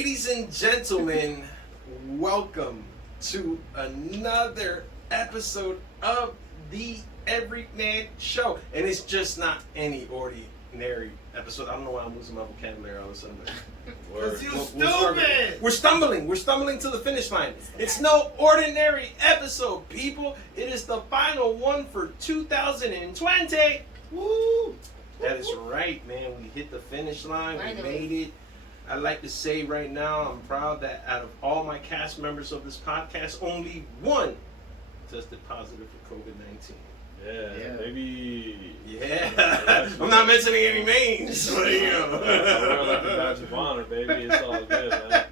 Ladies and gentlemen, welcome to another episode of the Everyman Show. And it's just not any ordinary episode. I don't know why I'm losing my vocabulary all of a sudden. Because you stupid! We're stumbling to the finish line. It's no ordinary episode, people. It is the final one for 2020. Woo! That is right, man. We hit the finish line. We made it. I'd like to say right now, I'm proud that out of all my cast members of this podcast, only one tested positive for COVID-19. Yeah, maybe. Yeah. I'm not mentioning any names. But, you know. I wear like the badge of honor, baby. It's all good, man.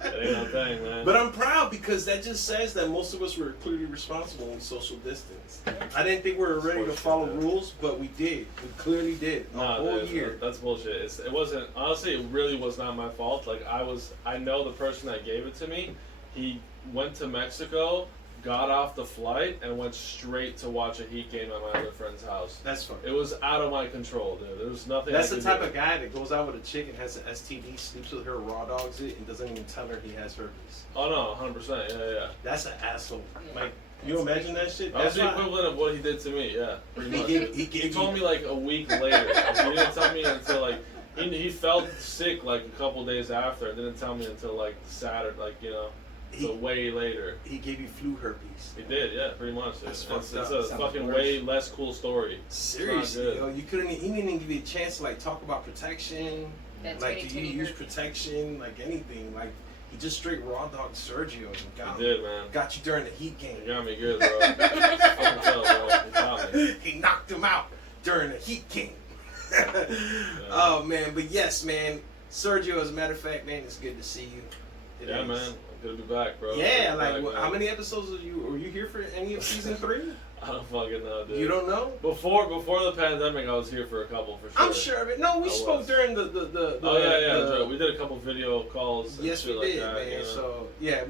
That ain't no thing, man. But I'm proud because that just says that most of us were clearly responsible in social distance. I didn't think we were ready to follow rules, but we did. We clearly did. A whole year. That's bullshit. It wasn't, honestly, it really was not my fault. Like, I know the person that gave it to me. He went to Mexico, got off the flight, and went straight to watch a Heat game at my other friend's house. That's funny. It was out of my control, dude. There was nothing. That's the type of guy that goes out with a chick and has an STD, sleeps with her, raw dogs it, and doesn't even tell her he has herpes. Oh no, 100%. Yeah. That's an asshole. Like, you imagine that shit? That's the equivalent of what he did to me. Yeah, pretty much. He told me like a week later. He didn't tell me until like he felt sick like a couple days after. And didn't tell me until like Saturday, like so way later. He gave you flu herpes. He did, yeah, pretty much. It's a fucking worse. Way less cool story. Seriously, yo, he didn't even give you a chance to like talk about protection. That's like, do you use protection? Like anything? Like he just straight raw dog Sergio and got he did, man. Got you during the Heat game. He got me good, bro. I can tell, bro. He got me. He knocked him out during the Heat game. Oh man, but yes, man, Sergio. As a matter of fact, man, it's good to see you. Yeah, man. Good to be back, bro. Yeah, like how many episodes were you here for any of season 3? I don't fucking know, dude. You don't know? Before the pandemic, I was here for a couple for sure. I'm sure of it. No, we spoke during the Oh yeah. We did a couple video calls. And yes, shit we did, like that, man. So yeah,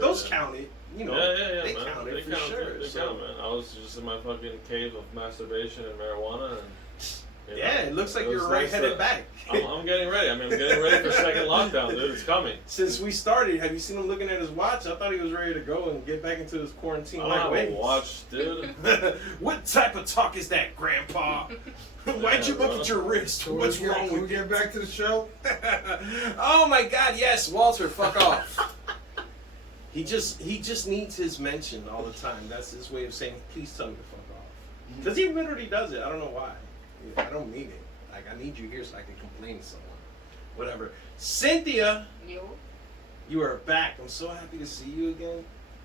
those counted. You know, yeah, they man. counted They for count, sure. They count, man. I was just in my fucking cave of masturbation and marijuana, and yeah, it looks like you're right headed back. I'm getting ready. I'm getting ready for second lockdown, dude. It's coming. Since we started, have you seen him looking at his watch? I thought he was ready to go and get back into his quarantine like ways. Watch, dude. What type of talk is that, Grandpa? Why'd you look at your wrist? So What's wrong with you? Can we get back to the show? Oh my God, yes, Walter, fuck off. He just needs his mention all the time. That's his way of saying, please tell me to fuck off. Because he literally does it. I don't know why. I don't mean it. Like, I need you here so I can complain to someone. Whatever. Cynthia, you are back. I'm so happy to see you again.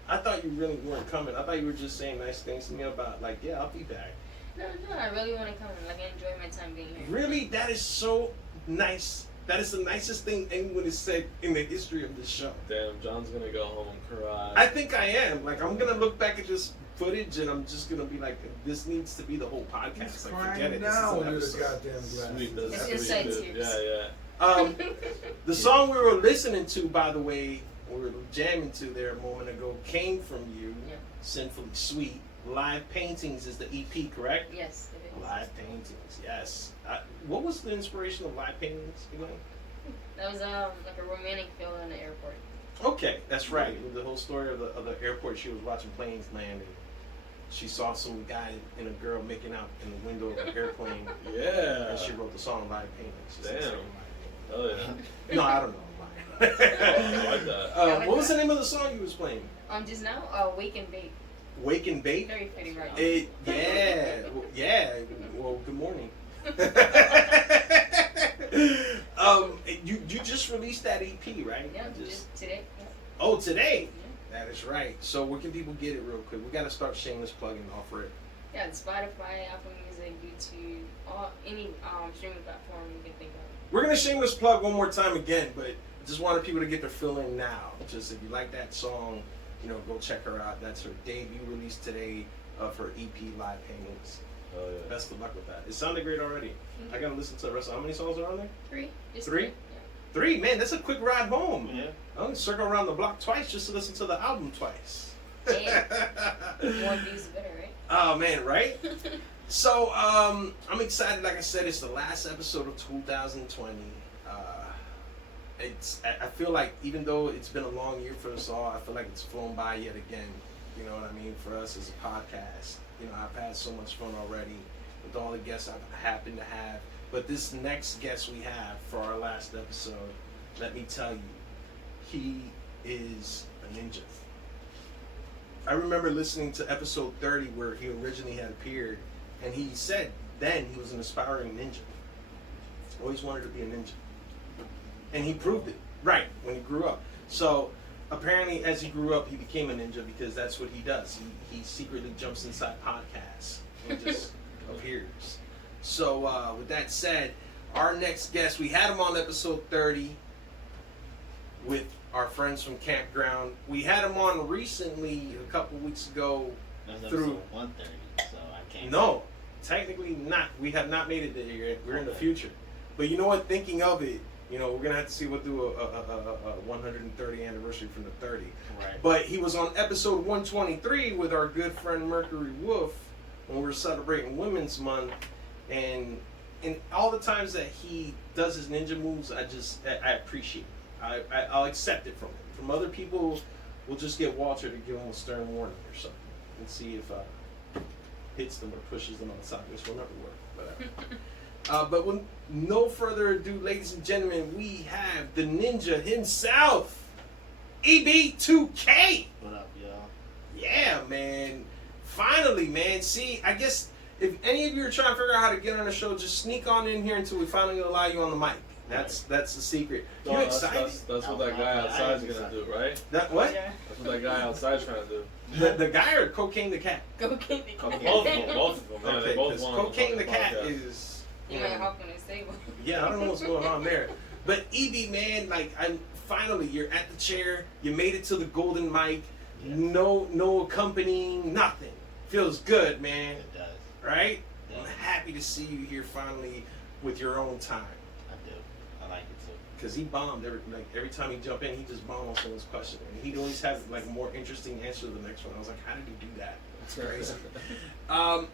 I thought you really weren't coming. I thought you were just saying nice things to me about, like, yeah, I'll be back. No, I really want to come. Like, I enjoy my time being here. Really? That is so nice. That is the nicest thing anyone has said in the history of this show. Damn, John's gonna go home and cry. I think I am. Like, I'm gonna look back at this footage and I'm just gonna be like, this needs to be the whole podcast. Like, forget it. Now this is an episode. goddamn glass. Sweet, that's It's sweet, inside dude. tears. Yeah. The song we were listening to, by the way, we were jamming to there a moment ago, came from you. Yeah. Sinfully Sweet. Live Paintings is the EP, correct? Yes, it is. Live Paintings, yes. What was the inspiration of Live Paintings again? That was like a romantic feel in the airport. Okay, that's right. With the whole story of the airport, she was watching planes land and she saw some guy and a girl making out in the window of an airplane. Yeah. And she wrote the song Live Paintings. She said, Damn. Oh yeah. no, I don't know. I like that. What was the name of the song you was playing? Just now, Wake and Bake. Wake and Bake? Very fitting right now. Yeah. Well, good morning. You just released that EP, right? Yeah, just today. Yeah. Oh, today? Yeah. That is right. So where can people get it real quick? We got to start shameless plugging offer it. Yeah, Spotify, Apple Music, YouTube, any streaming platform you can think of. We're going to shameless plug one more time again, but I just wanted people to get their feeling now. Just if you like that song, go check her out. That's her debut release today of her EP, Live Paintings. Oh yeah. Best of luck with that. It sounded great already. I got to listen to the rest. How many songs are on there? 3. Just 3? Yeah. 3? Man, that's a quick ride home. Yeah. I'm going to circle around the block twice just to listen to the album twice. Yeah. More views better, right? Oh, man, right? So, I'm excited. Like I said, it's the last episode of 2020. I feel like even though it's been a long year for us all, I feel like it's flown by yet again. You know what I mean? For us as a podcast, you know, I've had so much fun already with all the guests I've happened to have. But this next guest we have for our last episode, let me tell you, he is a ninja. I remember listening to episode 30 where he originally had appeared, and he said then he was an aspiring ninja. Always wanted to be a ninja. And he proved it, right, when he grew up. So apparently as he grew up, he became a ninja because that's what he does. He secretly jumps inside podcasts and just appears. So with that said, our next guest, we had him on episode 30 with our friends from Campground. We had him on recently, a couple weeks ago. That's through episode 130, so I can't. No, technically not. We have not made it there yet. We're in the future. But you know what? Thinking of it, you know, we're gonna have to see what do a 130 anniversary from the 30. Right. But he was on episode 123 with our good friend Mercury Wolf when we were celebrating Women's Month, and all the times that he does his ninja moves, I appreciate it. I'll accept it from him. From other people, we'll just get Walter to give him a stern warning or something and see if hits them or pushes them outside, which will never work. But with no further ado, ladies and gentlemen, we have the ninja himself, EB2K. What up, y'all? Yeah, man. Finally, man. See, I guess if any of you are trying to figure out how to get on the show, just sneak on in here until we finally allow you on the mic. That's the secret. No, You that's excited? that's what that guy outside's gonna do, right? That what? Yeah. That's what that guy outside's trying to do. The guy or Cocaine the Cat? Go get the cat. Both of them. Yeah, they both 'cause want Cocaine the to Cat podcast. is. You might hop on his table. Yeah, I don't know what's going on there. But EB, man, like, finally, you're at the chair. You made it to the golden mic. Yeah. No accompanying, nothing. Feels good, man. It does. Right? Yeah. I'm happy to see you here finally with your own time. I do. I like it too. Because he bombed every time he jump in, he just bombed on someone's question. And he'd always have like more interesting answer to the next one. I was like, how did he do that? It's crazy.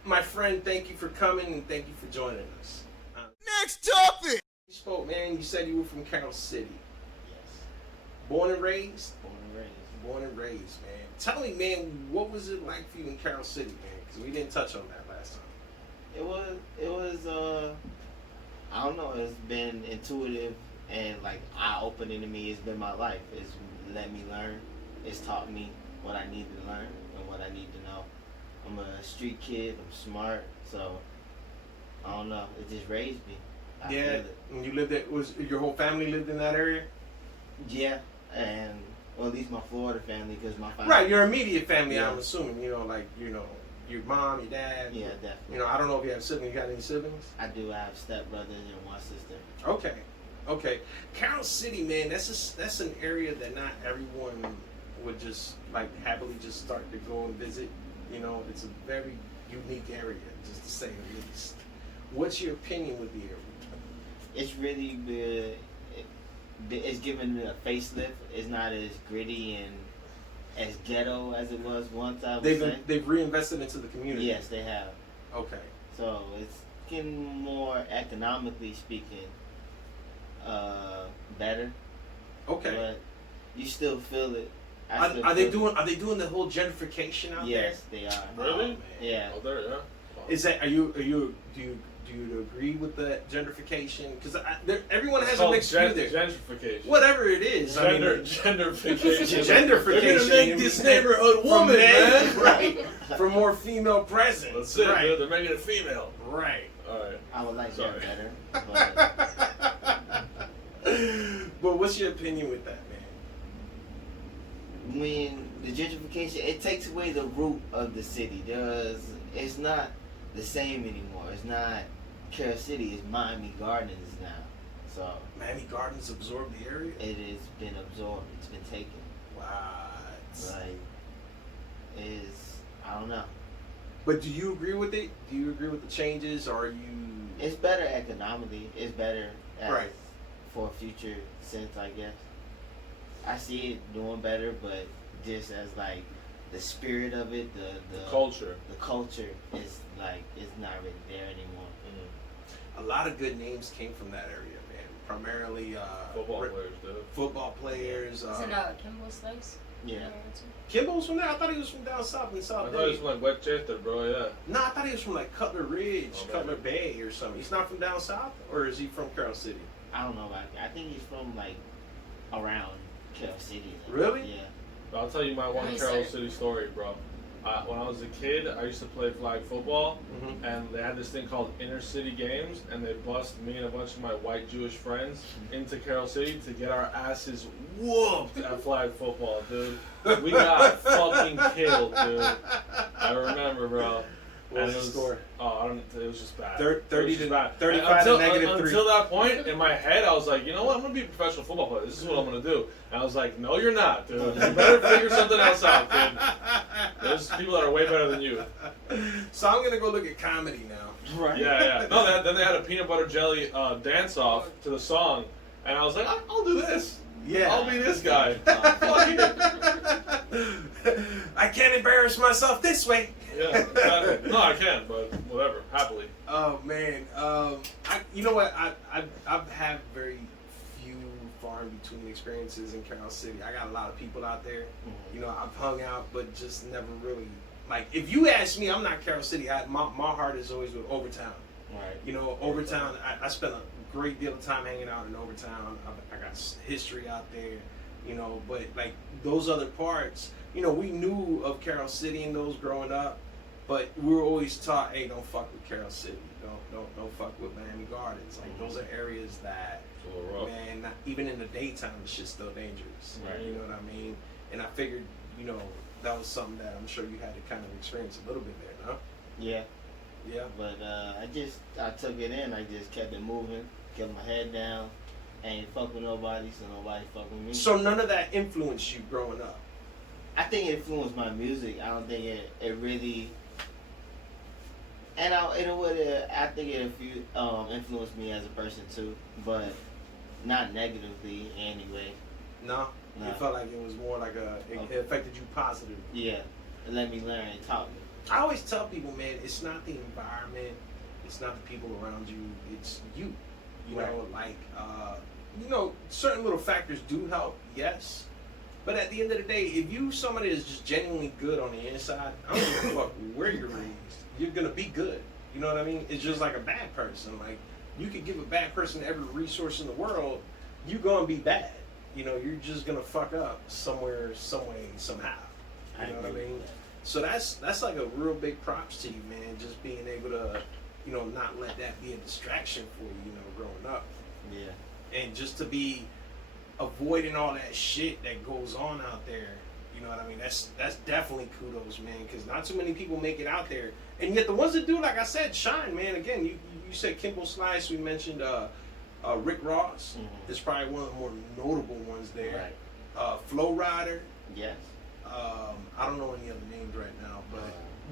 My friend, thank you for coming and thank you for joining us. Next topic! You spoke, man. You said you were from Carroll City. Yes. Born and raised? Born and raised. Born and raised, man. Tell me, man, what was it like for you in Carroll City, man? Because we didn't touch on that last time. It was I don't know, it's been intuitive and like eye-opening to me. It's been my life. It's let me learn. It's taught me what I need to learn and what I need to know. I'm a street kid, I'm smart, so I don't know. It just raised me. I Yeah, feel it. and you lived at, was your whole family lived in that area? Yeah, and well, at least my Florida family, because my family. Right, your immediate family, Yeah. I'm assuming, you know, like, you know, your mom, your dad. Yeah, definitely. You know, I don't know if you have siblings. You got any siblings? I do. I have stepbrothers and one sister. Okay. Carroll City, man, that's an area that not everyone would just like happily just start to go and visit. You know, it's a very unique area, just to say the least. What's your opinion with the area? It's really good. It's given it a facelift. It's not as gritty and as ghetto as it was once. I would say. They've reinvested into the community. Yes, they have. Okay. So it's getting more economically speaking better. Okay. But you still feel it. Are they doing the whole gentrification out there? Yes, they are. Really? Oh, man. Yeah. Oh, there, yeah. Is that do you agree with the gentrification? Because everyone It's has a called mixed view there. Gentrification. Whatever it is, Genderfication. genderfication. They're gonna make this neighborhood From woman, men, man. right? For more female presence. That's it, right? dude. They're making it female. Right. All right. I would like Sorry. that better. But But what's your opinion with that, man? when the gentrification, it takes away the root of the city. It's not the same anymore. It's not Carroll City. It's Miami Gardens now. So Miami Gardens absorbed the area. it has been absorbed. It's been taken. What? Like I don't know. But do you agree with it? Do you agree with the changes? Or are you? It's better economically. It's better Right. for a future sense, I guess. I see it doing better, but just as like the spirit of it, the Culture. the culture is like it's not really there anymore. A lot of good names came from that area, man. primarily Football players, dude. football players. Isn't Kimbo Slice? Yeah. Kimbo's from there. I thought he was from down south in I South thought he was Bay. from like Westchester, bro. Yeah. No, I thought he was from like Cutler Ridge, Oh, Cutler Bay, or something. He's not from down south, or is he from Carroll City? I don't know about that. I think he's from like around Carroll City. Really? Yeah. But I'll tell you my one Nice, Carroll sir. City story, bro. When I was a kid, I used to play flag football, Mm-hmm. and they had this thing called inner city games, and they bussed me and a bunch of my white Jewish friends into Carroll City to get our asses whooped at flag football, dude. We got fucking killed, dude. I remember, bro. What was And the score? Oh, I don't. It was just bad. 30 It was just to bad. 35 to negative 3. Until that point, in my head, I was like, you know what? I'm gonna be a professional football player. This is what I'm gonna do. And I was like, no, you're not, dude. You better figure something else out, dude. There's people that are way better than you. So I'm gonna go look at comedy now. Right. Yeah. No, then they had a peanut butter jelly dance off to the song, and I was like, I'll do this. Yeah. I'll be this guy. Fuck it. I can't embarrass myself this way. Yeah, exactly. No, I can't, but whatever. Happily. Oh man, you know what? I've had very few far in between experiences in Carroll City. I got a lot of people out there. You know, I've hung out, but just never really like. If you ask me, I'm not Carroll City. My heart is always with Overtown. Right. You know, Overtown. I spent a great deal of time hanging out in Overtown. I got history out there. You know, but like those other parts, you know, we knew of Carroll City and those growing up. But we were always taught, hey, don't fuck with Carroll City. Don't fuck with Miami Gardens. Like those are areas that, It's a little rough. man, not, even in the daytime, it's just still dangerous. Right. You know what I mean? And I figured, you know, that was something that I'm sure you had to kind of experience a little bit there, huh? Yeah. Yeah. But I took it in. I just kept it moving, kept my head down, ain't fuck with nobody, so nobody fuck with me. So none of that influenced you growing up. I think it influenced my music. I don't think it really. And I think it influenced me as a person too, but not negatively anyway. No? No. You felt like it was more like it affected you positively. Yeah, it let me learn and taught me. I always tell people, man, it's not the environment, it's not the people around you, it's you. You know, like, you know, certain little factors do help, yes. But at the end of the day, if you somebody that's just genuinely good on the inside, I don't give a fuck where you're raised. You're gonna be good. You know what I mean? It's just like a bad person. Like, you could give a bad person every resource in the world, you're gonna be bad. You know, you're just gonna fuck up somewhere, some way, somehow. You know what I mean? So that's like a real big props to you, man. Just being able to, you know, not let that be a distraction for you, you know, growing up. Yeah. And just to be avoiding all that shit that goes on out there. You know what I mean? That's definitely kudos, man, because not too many people make it out there. And yet the ones that do, like I said, shine, man. Again, you said Kimbo Slice, we mentioned Rick Ross. Mhm. Is probably one of the more notable ones there. Right. Flow Rider. Yes. I don't know any other names right now,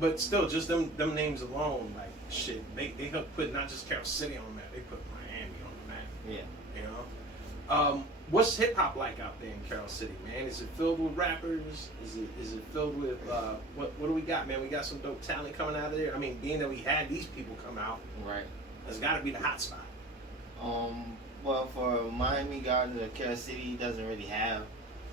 but still, just them names alone, like shit, they help put not just Carroll City on the map, they put Miami on the map. Yeah. You know, what's hip hop like out there in Carroll City, man? Is it filled with rappers? Is it filled with what do we got, man? We got some dope talent coming out of there. I mean, being that we had these people come out, Right. it's got to be the hot spot. Well, for Miami Gardens or Carroll City, doesn't really have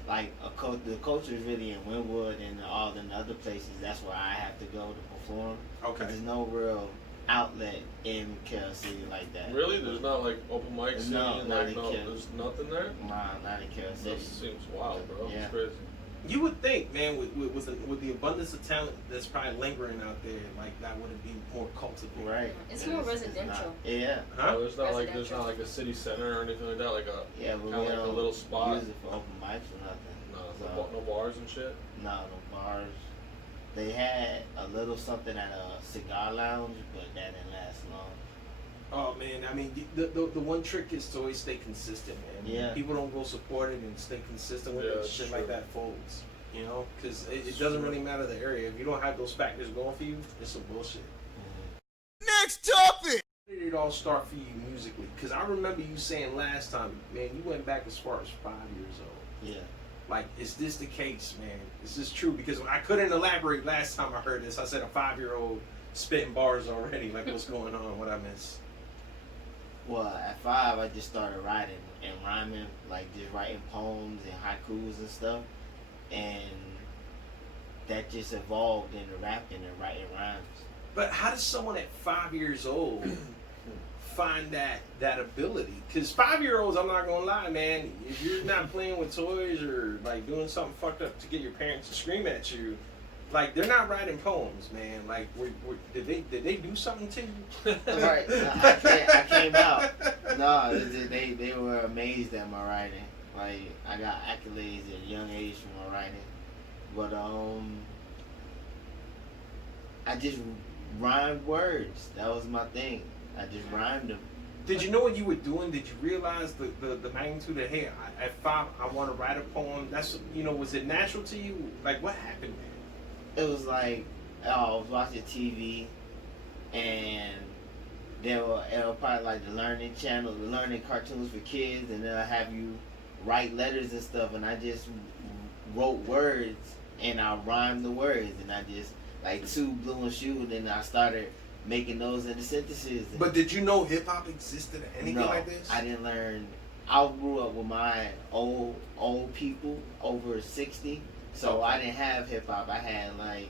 like the culture is really in Wynwood and all the other places. That's where I have to go to perform. Okay. There's no real outlet in Carroll City like that. Really? There's not like open mic scene? No, not in Carroll. There's nothing there? Nah, not in Carroll City. That seems wild, bro. Yeah. It's crazy. You would think, man, with the abundance of talent that's probably lingering out there, like that would be more cultivated. Right. It's And more not- residential. yeah. Huh? Oh, there's not like a city center or anything like that, like a Yeah, but kinda we like a don't little spot. use it for open mics or nothing. no bars and shit. No bars. They had a little something at a cigar lounge, but that didn't last long. Oh man, I mean the one trick is to always stay consistent, man. Yeah. People don't go support it and stay consistent with Yeah, it. that's Shit true. like that folds, you know, because it doesn't really matter the area. If you don't have those factors going for you, it's some bullshit. Next topic. Where did it all start for you musically? Because I remember you saying last time, man, you went back as far as 5 years old. Yeah. Like, is this the case, man? Is this true? Because I couldn't elaborate last time I heard this. I said a 5-year-old spitting bars already. Like, what's going on? What I miss? Well, at 5, I just started writing and rhyming, like just writing poems and haikus and stuff, and that just evolved into rapping and writing rhymes. But how does someone at 5 years old find that ability? Because 5-year-olds, I'm not gonna lie, man, if you're not playing with toys or like doing something fucked up to get your parents to scream at you, like they're not writing poems, man. Like, did they do something to you? Right. I came out. No, they were amazed at my writing. Like, I got accolades at a young age from my writing. But I just rhymed words. That was my thing. I just rhymed them. Did you know what you were doing? Did you realize the magnitude of, hey, at 5 I want to write a poem? That's, was it natural to you? Like, what happened, man? It was like, I was watching TV, and they were probably like the learning channel, the learning cartoons for kids, and they'll have you write letters and stuff, and I just wrote words, and I rhymed the words, and I just, like, two blue and shoe, and then I started making those into sentences. But did you know hip-hop existed or anything No, like this? I didn't learn. I grew up with my old people over 60, so I didn't have hip hop. I had like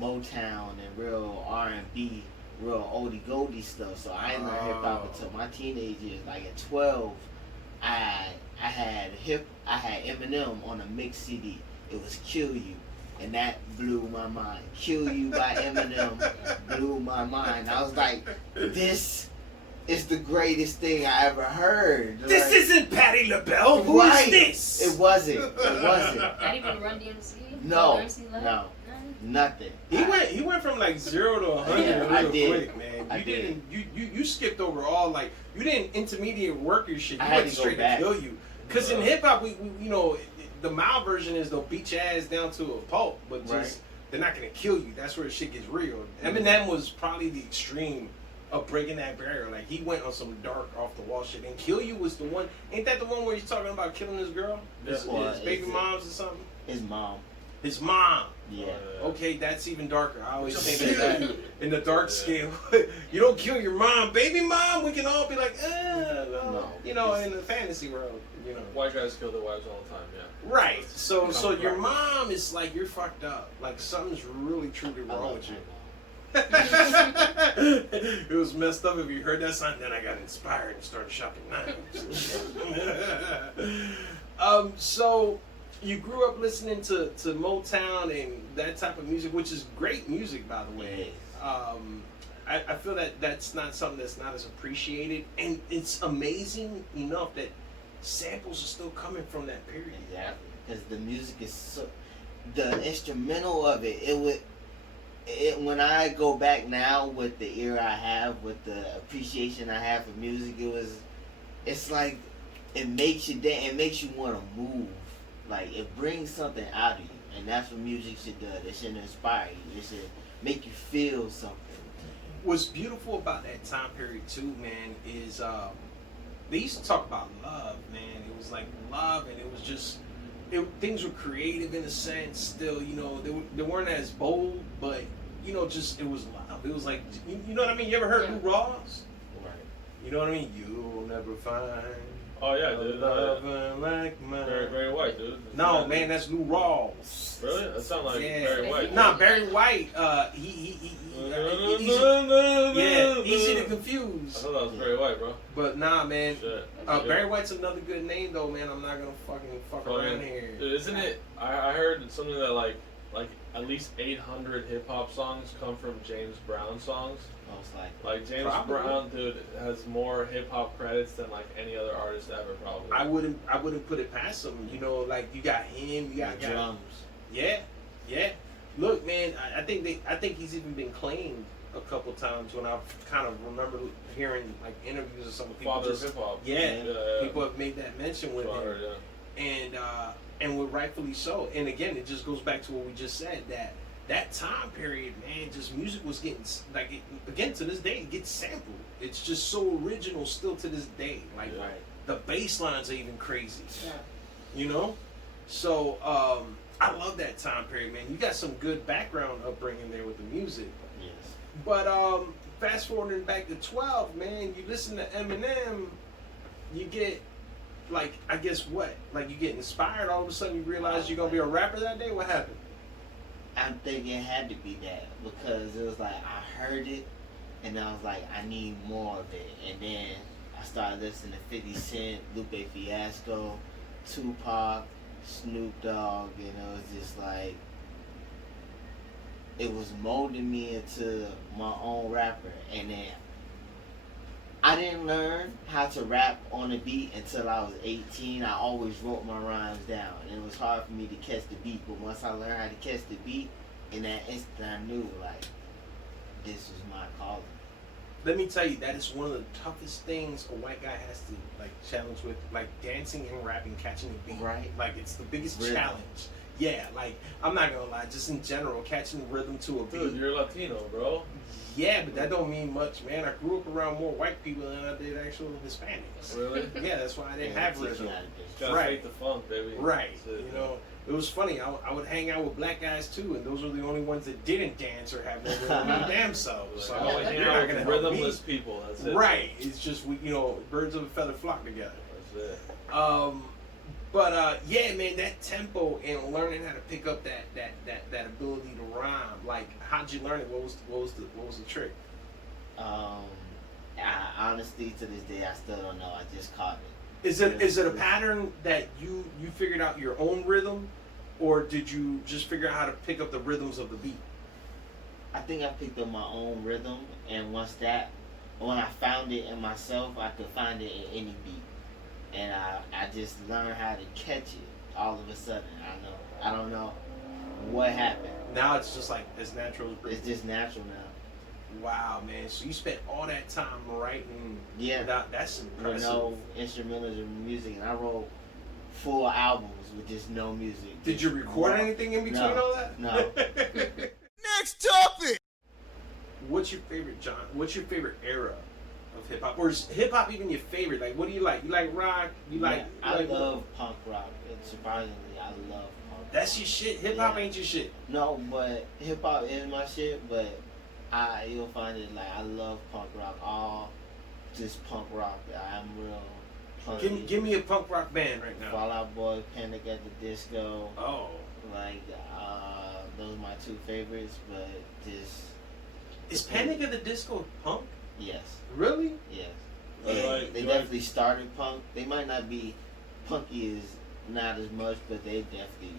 Motown and real R&B, real oldie goldie stuff. So I didn't learn hip hop until my teenage years. Like at 12, I had Eminem on a mix CD. It was Kill You, and that blew my mind. Kill You by Eminem blew my mind. I was like, this is the greatest thing I ever heard. This Like, isn't Patti LaBelle. Who is this? It wasn't. It wasn't. Not even Run DMC? No. DMC Live? No. Nothing. He went from like 0 to 100 Yeah, real I did. quick, man. I You did. didn't. You skipped over all, like, you didn't intermediate work your shit. You I had went to go straight back. to Kill You. Because in hip hop, we the mild version is they'll beat your ass down to a pulp, but just Right. they're not gonna kill you. That's where the shit gets real. Eminem was probably the extreme of breaking that barrier. Like, he went on some dark, off the wall shit. And Kill You was the one. Ain't that the one where he's talking about killing his girl? His, Well, his baby it's- moms or something? His mom. His mom. Yeah. Okay, that's even darker. I always Just think that in the dark scale. You don't kill your mom, baby mom. We can all be like, no. In the fantasy world, White guys kill their wives all the time, yeah. Right. So your mom is like, you're fucked up. Like, something's really truly I wrong love with you. that mom. It was messed up if you heard that song. Then I got inspired and started shopping knives. So you grew up listening to Motown and that type of music, which is great music, by the way. I feel that that's not something that's not as appreciated, and it's amazing enough that samples are still coming from that period. Exactly. Because the music is so. The instrumental of it, when I go back now with the ear I have, with the appreciation I have for music, it's like, it makes you dance, it makes you want to move. Like, it brings something out of you. And that's what music should do. It should inspire you. It should make you feel something. What's beautiful about that time period too, man, is they used to talk about love, man. It was like love, and it was just things were creative in a sense. Still, they weren't as bold, but just it was love. It was like, you know what I mean. You ever heard Lou Rawls? Right. You know what I mean. You'll never find Oh yeah, a dude. lover like mine. Barry White, dude. No, man, that's Lou Rawls. Really? That sounds like Yeah. Barry White. Nah, Barry White. Easy to confuse. I thought that was Barry White, bro. But nah, man. Shit. Barry White's another good name though, man. I'm not gonna fuck around here. Dude, isn't it? I heard something that like at least 800 hip hop songs come from James Brown songs. Most likely. Like James Probably. Brown, dude, has more hip hop credits than like any other artist ever, probably. I wouldn't put it past him. Like you got him, you got The drums. Yeah. Look, man, I think he's even been claimed a couple times when I kind of remember hearing like interviews or something. People Father just, of hip hop. yeah, yeah. people have made that mention with Father, him. yeah. And we're rightfully so. And again, it just goes back to what we just said, that time period, man, just music was getting again to this day, it gets sampled. It's just so original still to this day. Like Yeah. the bass lines are even crazy. Yeah. So I love that time period, man. You got some good background upbringing there with the music. Yes. But fast forwarding back to 12, man, you listen to Eminem, you get, like, I guess what? Like, you get inspired, all of a sudden you realize you're going to be a rapper that day? What happened? I'm thinking it had to be that because it was like I heard it and I was like, I need more of it. And then I started listening to 50 Cent, Lupe Fiasco, Tupac, Snoop Dogg, and it was just like, it was molding me into my own rapper. And then I didn't learn how to rap on a beat until I was 18. I always wrote my rhymes down, and it was hard for me to catch the beat. But once I learned how to catch the beat, in that instant I knew, like, this was my calling. Let me tell you, that is one of the toughest things a white guy has to, like, challenge with, like, dancing and rapping, catching the beat. Right. Like, it's the biggest Rhythm. challenge. Yeah, like, I'm not gonna lie, just in general, catching the rhythm to a beat. Dude, you're Latino, bro. Yeah, but that don't mean much, man. I grew up around more white people than I did actual Hispanics. Really? Yeah, that's why I didn't Yeah, have teach you rhythm. how to do it. Gotta Right. fake the funk, baby. Right. That's it, You know, it was funny. I would hang out with black guys too, and those were the only ones that didn't dance or have no rhythm in their damn selves. Like, So I only hang you're not out gonna with help me. rhythmless people. That's it. Right. It's just we, birds of a feather flock together. That's it. But yeah, man, that tempo and learning how to pick up that ability to rhyme. Like, how'd you learn it? What was the trick? Honestly, to this day, I still don't know. I just caught it. Is it a pattern that you figured out your own rhythm, or did you just figure out how to pick up the rhythms of the beat? I think I picked up my own rhythm, and when I found it in myself, I could find it in any beat. And I just learned how to catch it all of a sudden. I don't know what happened. Now it's just like as natural as breathing. It's just natural now. Wow, man. So you spent all that time writing. Yeah. That's With impressive. no instrumentals or music, and I wrote full albums with just no music. Did you record anything in between No. all that? No. Next topic. What's your favorite genre? What's your favorite era of hip hop? Or is hip hop even your favorite? Like, what do you like? You like rock? You like? I you like love punk rock. And surprisingly, I love punk rock. That's your shit. Hip hop Yeah. ain't your shit. No, but hip hop is my shit. But you'll find it like I love punk rock. All just punk rock. I'm real. Punky. Give me a punk rock band right now. Fall Out Boy, Panic at the Disco. Oh, Like those are my two favorites. But just is Panic at the Disco punk? yes, Really? yes. You Yeah, like- they you definitely started punk. They might not be punky as not as much, but they definitely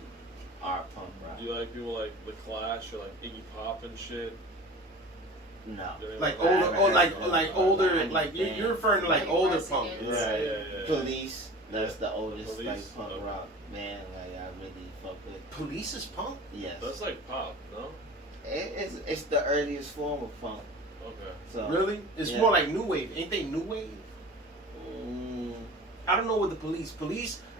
are punk rock. Do you like people like The Clash or like Iggy Pop and shit? No. You know, Like Right, older, right, or right, like older, right. like you're referring to like older punk. Right. Right. Yeah. Police. That's the oldest Police, like punk okay. rock. Man, like I really fuck with. Police is punk. Yes. That's like pop, no? It's the earliest form of punk. Okay. So Really? It's Yeah. more like new wave. Ain't they new wave? mm, I don't know what the police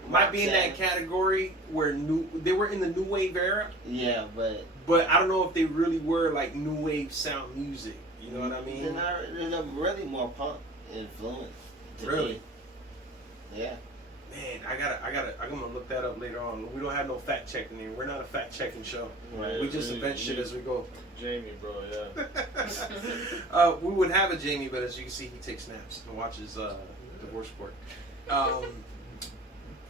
might be in that Roxanne. category where they were in the new wave era, yeah, but but I don't know if they really were like new wave sound music. You know what I mean? they're really more punk influence. to Really? me. Yeah. Man, I'm gonna look that up later on. We don't have no fact checking here. We're not a fact checking show. Right. We just invent shit as we go. Jamie, bro, yeah. We would have a Jamie, but as you can see, he takes naps and watches divorce court.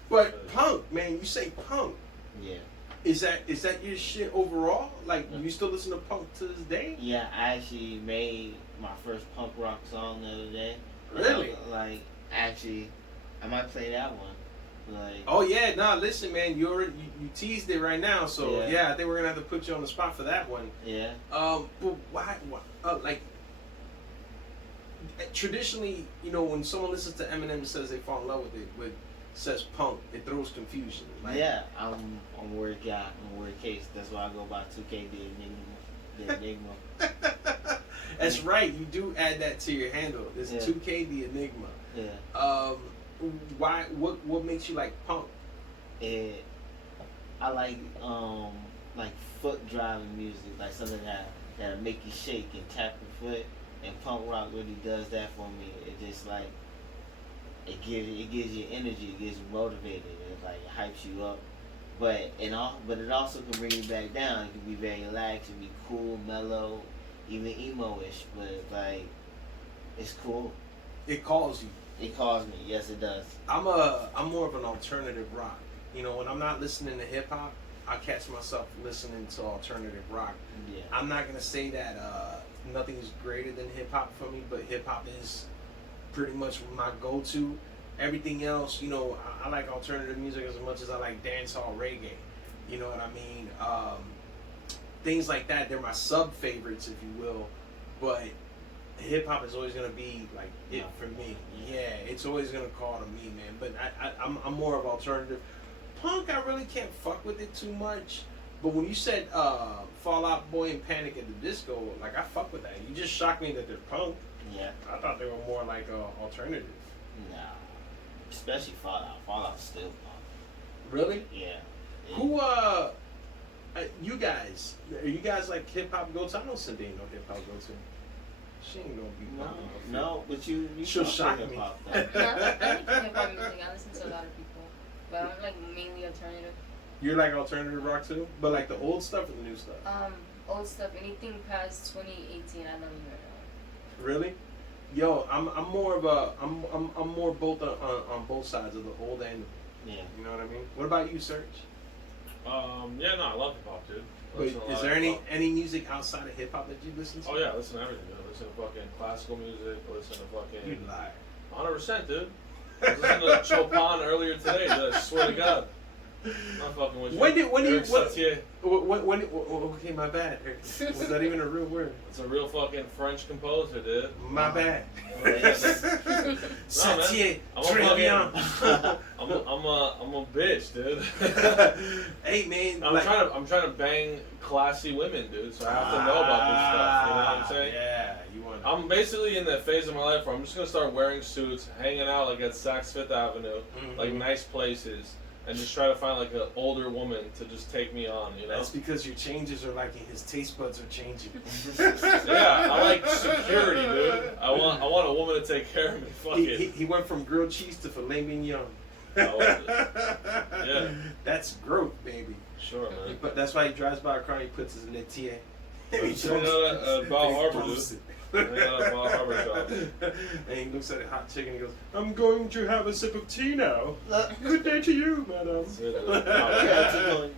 But punk, man, you say punk. Yeah. Is that your shit overall? Like, you still listen to punk to this day? Yeah, I actually made my first punk rock song the other day. Really? Like, actually, I might play that one. Like, Oh yeah, nah. Listen, man, you teased it right now, so Yeah. yeah, I think we're gonna have to put you on the spot for that one. yeah. But why like traditionally, when someone listens to Eminem and says they fall in love with it, says punk, it throws confusion. Like, Yeah, I'm word guy. I'm word case. That's why I go by 2K the Enigma. That's right. You do add that to your handle. It's Yeah. 2K the Enigma. Yeah. Why? What makes you like punk? I like foot driving music, like something that'll make you shake and tap your foot. And punk rock really does that for me. It just like it gives you energy, it gets you motivated, it like hypes you up. But it also can bring you back down. It can be very relaxed, it can be cool, mellow. even emo-ish, but like it's cool. It calls you. It calls me. Yes, it does. I'm more of an alternative rock. You know, when I'm not listening to hip hop, I catch myself listening to alternative rock. Yeah. I'm not gonna say that nothing's greater than hip hop for me, but hip hop is pretty much my go-to. Everything else, you know, I like alternative music as much as I like dancehall reggae. You know what I mean? Things like that, they're my sub favorites, if you will. But hip hop is always gonna be like it for me. Yeah, it's always gonna call to me, man. But I'm more of alternative. Punk, I really can't fuck with it too much. But when you said Fall Out Boy and Panic at the Disco, like I fuck with that. You just shocked me that they're punk. Yeah. I thought they were more like alternative. Nah. Especially Fallout. Fallout's still punk. Really? Yeah. Who you guys? Are you guys like hip hop go to? I know Cindy ain't no hip hop go to. She ain't gonna be No, but you she'll talk shock me. hip-hop, No, I like hip hop music. I listen to a lot of people, but I'm like mainly alternative. You're like alternative rock too, but like the old stuff or the new stuff. Old stuff. Anything past 2018, I don't even know. Really? Yo, I'm more of a I'm more both on both sides of the old and Yeah. you know what I mean. What about you, Serge? Yeah, no, I love hip hop, dude. I Wait, listen to a lot is of there hip-hop. any music outside of hip hop that you listen to? Oh yeah, I listen to everything. Dude. I listen to fucking classical music. I listen to You fucking lie. 100%, dude. I was listening to Chopin earlier today. Dude, I swear to God. I'm not fucking with you. When you Eric Satie. okay, my bad. Was that even a real word? It's a real fucking French composer, dude. My bad. No, Satie, I'm très a bien. I'm a bitch, dude. Hey man, I'm trying to bang classy women, dude. So I have to know about this stuff. You know what I'm saying? Yeah, you want. I'm basically in that phase of my life where I'm just gonna start wearing suits, hanging out like at Saks Fifth Avenue, like nice places, and just try to find like an older woman to just take me on. You know? That's because your changes are like his taste buds are changing. Yeah, I like security, dude. I want a woman to take care of me. Fuck it. He went from grilled cheese to filet mignon. Yeah. That's growth, baby. Sure, man. But that's why he drives by a car and he puts his métier. You know that Bal Harbor, dude. Yeah, Bal Harbor job. And he looks at a hot chick and he goes, "I'm going to have a sip of tea now. Good day to you, madam." That's it, dude. No,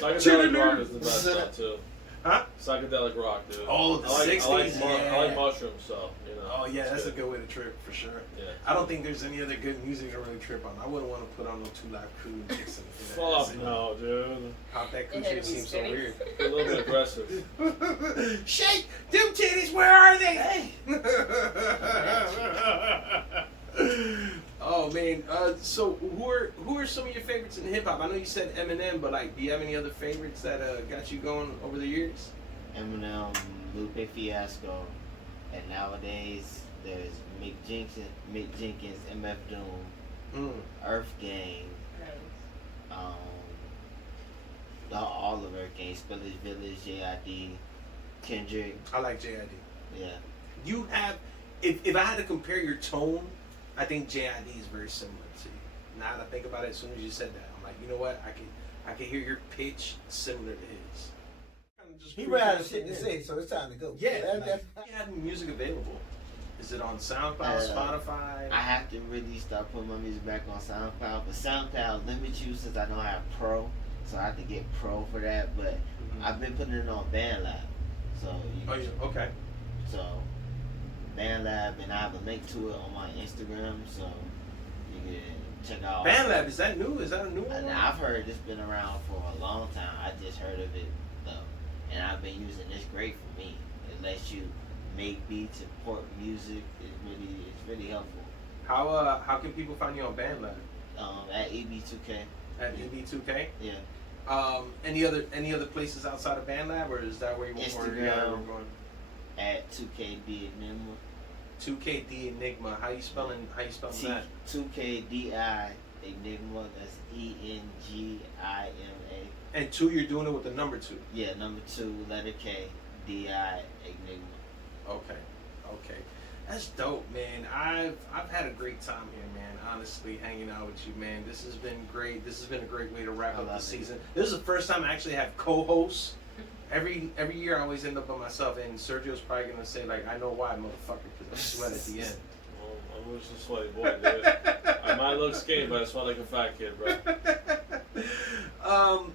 Psychedelic rock is the best stuff too. Huh? Psychedelic rock, dude. Oh, the I like, 60s, I like mushrooms, so you know. Oh yeah, it's that's a good way to trip for sure. Yeah. I don't think there's any other good music to really trip on. I wouldn't want to put on no 2 Live Crew and Dixon. Fuck no, dude. Pop that It had coochie to be seems so spinning. weird. A little bit aggressive. Shake them titties, where are they? Hey. Oh man, so who are some of your favorites in hip hop? I know you said Eminem, but like, do you have any other favorites that got you going over the years? Eminem, Lupe Fiasco, and nowadays there's Mick Jenkins, MF Doom, Earth Gang, Nice. all of Earth Gang, Spillage Village, JID, Kendrick. I like JID. Yeah. You have, if I had to compare your tone, I think JID is very similar to you. Now that I think about it, as soon as you said that, I'm like, you know what? I can hear your pitch similar to his. He ran out of shit to say, so it's time to go. Yeah, you have music available. Is it on SoundCloud, Spotify? I have to really start putting my music back on SoundCloud, but SoundCloud limits you since I don't have Pro, so I have to get Pro for that. But I've been putting it on BandLab, so Okay. So BandLab, and I have a link to it on my Instagram, so you can check out. BandLab, is that new? Is that a new one? And I've heard it's been around for a long time. I just heard of it though, and I've been using it. It's great for me. It lets you make beats, import music. It's really helpful. How can people find you on BandLab? At EB2K. At EB2K? Yeah. Any other places outside of BandLab, or is that where you want Instagram. going? At 2KD Enigma. 2KD Enigma. How you spelling that? 2KDI Enigma. That's ENGIMA. And 2, you're doing it with the number 2. Yeah, number 2, letter K, DI Enigma. Okay. That's dope, man. I've had a great time here, man. Honestly, hanging out with you, man. This has been great. This has been a great way to wrap up the season. This is the first time I actually have co-hosts. Every year I always end up by myself, and Sergio's probably gonna say like, I know why, motherfucker, because I sweat at the end. Well, I'm just a sweaty boy, dude. I might look skinny, but I sweat like a fat kid, bro.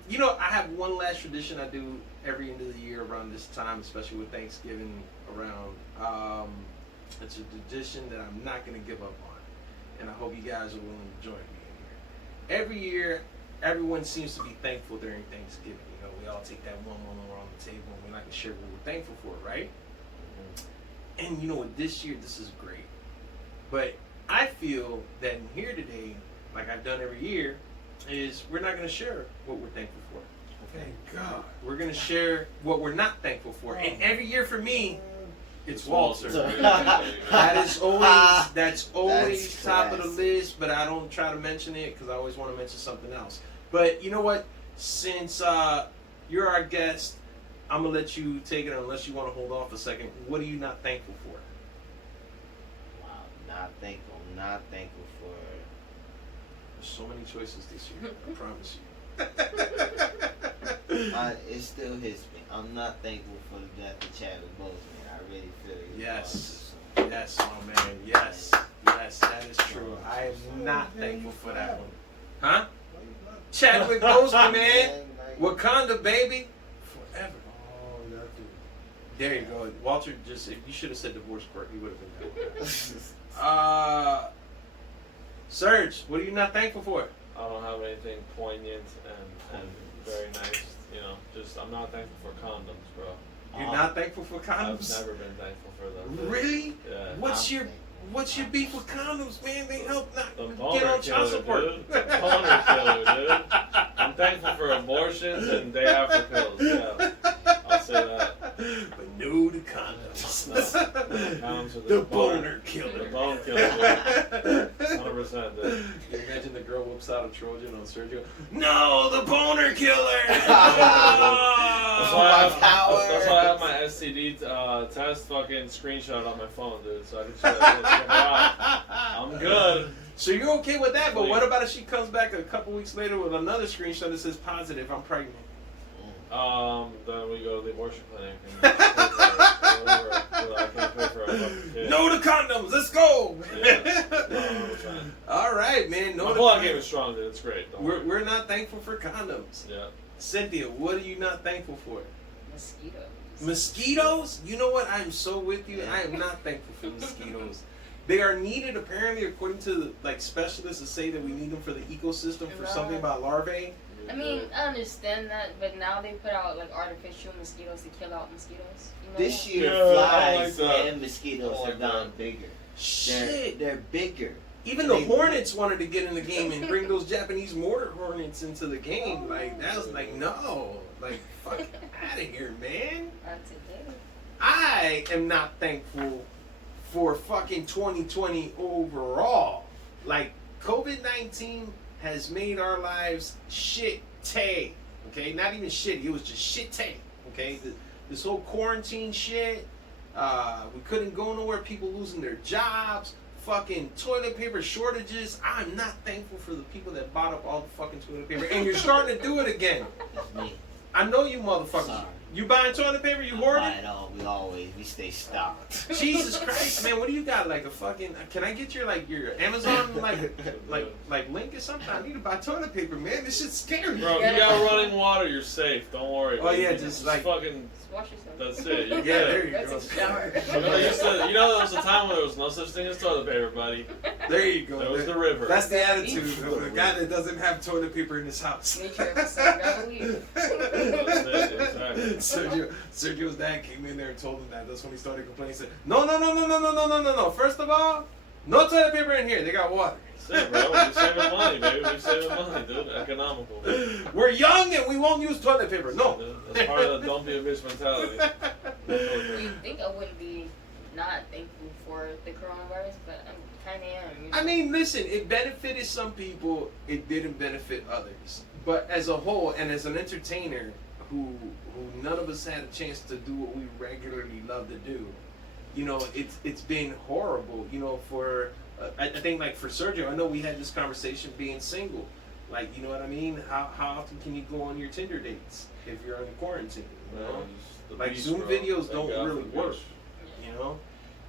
You know, I have one last tradition I do every end of the year around this time, especially with Thanksgiving around. It's a tradition that I'm not gonna give up on, and I hope you guys are willing to join me in here. Every year, everyone seems to be thankful during Thanksgiving. You know, we all take that one moment around the table and we like to share what we're thankful for, right? Mm-hmm. And you know what? This year, this is great. But I feel that in here today, like I've done every year, is we're not going to share what we're thankful for. Thank God. We're going to share what we're not thankful for. And every year for me, it's Walter. That's always top of the list, but I don't try to mention it because I always want to mention something else. But you know what? Since you're our guest, I'm going to let you take it unless you want to hold off a second. What are you not thankful for? Wow, not thankful for. There's so many choices this year, I promise you. It still hits me. I'm not thankful for the death of Chadwick Boseman. I really feel it. Yes, yes, my man. Yes, that is true. I am not thankful for that one. Huh? Chadwick Boseman, man. Wakanda, baby. Forever. Oh, that dude. There you go. Walter just, if you should have said divorce court, he would have been down. Serge, what are you not thankful for? I don't have anything poignant and very nice. You know, just I'm not thankful for condoms, bro. You're not thankful for condoms? I've never been thankful for them. Dude. Really? Yeah. What's your beef with condoms, man? They help not The get boner on child killer, support. dude. The boner killer, dude. I'm thankful for abortions and day after pills. Yeah, I'll say that. But no to condoms. No, condoms are The boner killer. The bone killer. 100%, dude. Can you imagine the girl whips out a Trojan on Sergio? No, the boner killer! That's why I have my STD test fucking screenshot on my phone, dude. So I can check it out. I'm good. So you're okay with that, but what about if she comes back a couple weeks later with another screenshot that says positive, I'm pregnant? Then we go to the abortion clinic and I can't pay for a fucking kid. No to condoms, let's go! Yeah. 100%. All right, man. No My to blood condoms. game is strong, dude. It's great. Don't worry. We're not thankful for condoms. Yeah. Cynthia, what are you not thankful for? Mosquitoes. Mosquitoes? You know what? I'm so with you. I am not thankful for mosquitoes. They are needed, apparently, according to like specialists that say that we need them for the ecosystem for something about larvae. I mean, I understand that, but now they put out like artificial mosquitoes to kill out mosquitoes. You know? This year, Yeah, flies I like that. and mosquitoes I like have gotten that. bigger. Shit. They're bigger. Even the Hornets wanted to get in the game and bring those Japanese mortar hornets into the game. Like, that was like, no. Like, fuck out of here, man. Not today. I am not thankful for fucking 2020 overall. Like, COVID-19 has made our lives shit-tay. Okay? Not even shitty. It was just shit-tay. Okay? This whole quarantine shit. We couldn't go nowhere. People losing their jobs. Fucking toilet paper shortages. I'm not thankful for the people that bought up all the fucking toilet paper. And you're starting to do it again. That's me. I know you motherfuckers. Sorry. You buying toilet paper? You hoarding? Buy it all. We stay stocked. Jesus Christ, man! What do you got? Like a fucking? Can I get your Amazon like link or something? I need to buy toilet paper, man. This shit's scary. Bro, if you got running water, you're safe. Don't worry. Oh, yeah, You just like- fucking. Just wash yourself. That's it. You're Yeah, good. there you That's go. a shower. You know, there was a time when there was no such thing as toilet paper, buddy. There you go. There was the river. That's the attitude of a guy that doesn't have toilet paper in his house. Nature episode, gotta leave. That's it, exactly. Sergio's dad came in there and told him that. That's when he started complaining. He said, No. First of all, no toilet paper in here. They got water. That's it, bro. We're saving money, baby. We're saving money, dude. Economical. We're young and we won't use toilet paper. No. Dude, that's part of the don't be a bitch mentality. You think I wouldn't be not thankful for the coronavirus, but I kind of am. You know? I mean, listen, it benefited some people, it didn't benefit others. But as a whole, and as an entertainer who none of us had a chance to do what we regularly love to do, you know, it's been horrible, you know, for, I think like for Sergio, I know we had this conversation being single. Like, you know what I mean? How often can you go on your Tinder dates if you're in quarantine? You know? The Like, beach, Zoom bro. videos Thank don't God really for the work. beach. You know?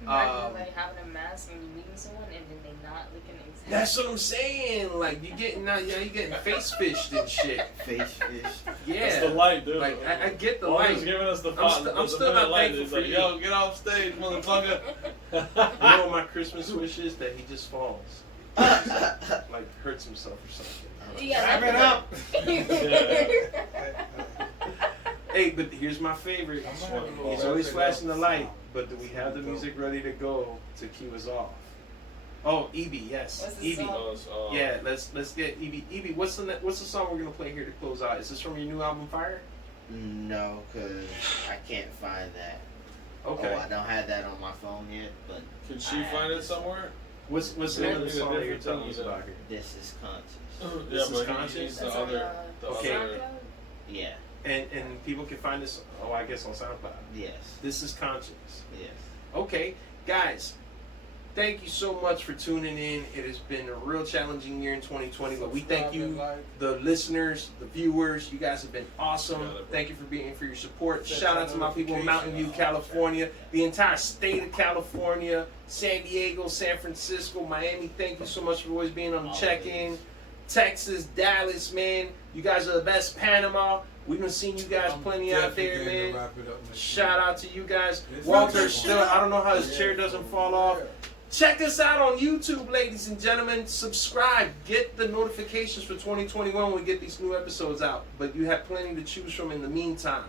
Imagine like having a mask and you meeting someone and then they not looking exactly. That's what I'm saying. Like, you getting face fished and shit. Face fish. Yeah. It's the light, dude. Like, I get the Walter's light. giving us the I'm still not light. thankful He's for like, you. yo, get off stage, motherfucker. You know what my Christmas wish is? That he just falls. Like, hurts himself or something. Yeah, Wrap it up. Hey, but here's my favorite. He's always flashing the light, but do we have the music ready to go to cue us off? Oh, Evie, yes, What's the Evie. song? Yeah, let's get Evie. Evie, what's the song we're gonna play here to close out? Is this from your new album, Fire? No, because I can't find that. Okay. Oh, I don't have that on my phone yet, but Can she I have find it this. somewhere? What's the name of the Maybe a song that you're different telling thing, us you know. about here? This is conscious. This is but conscious? he's the That's other. on, The Okay. other. SoundCloud? Yeah. And people can find this. Oh, I guess on SoundCloud. Yes. This is conscious. Yes. Okay, guys. Thank you so much for tuning in. It has been a real challenging year in 2020, but we thank you, the listeners, the viewers. You guys have been awesome. Thank you for your support. Shout out to my people in Mountain View, California, the entire state of California, San Diego, San Francisco, Miami. Thank you so much for always being on the check-in. Texas, Dallas, man. You guys are the best. Panama. We've been seeing you guys plenty out there, man. Shout out to you guys. Walter still, I don't know how his chair doesn't fall off. Check us out on YouTube, ladies and gentlemen. Subscribe. Get the notifications for 2021 when we get these new episodes out. But you have plenty to choose from in the meantime.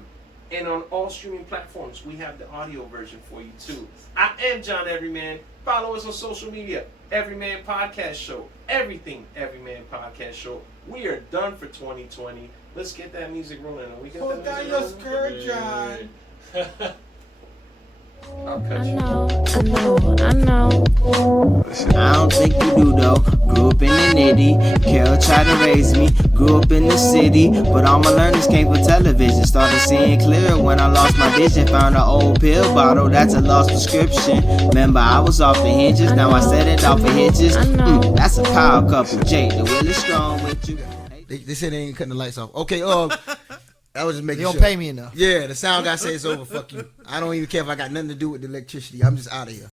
And on all streaming platforms, we have the audio version for you too. I am John Everyman. Follow us on social media. Everyman Podcast Show. Everything Everyman Podcast Show. We are done for 2020. Let's get that music rolling. Are we get Hold that down music your rolling? skirt, John. I'll cut I you. know. I don't think you do though. Grew up in the nitty. Carol tried to raise me. Grew up in the city, but all my learnings came from television. Started seeing clearer when I lost my vision. Found an old pill bottle, that's a lost prescription. Remember I was off the hinges, now I set it off the hitches. That's a power couple. Jay, the will is strong with you. They said they ain't cutting the lights off. Okay, I was just making You sure. don't pay me enough. Yeah, the sound guy says it's over. Fuck you. I don't even care if I got nothing to do with the electricity. I'm just out of here.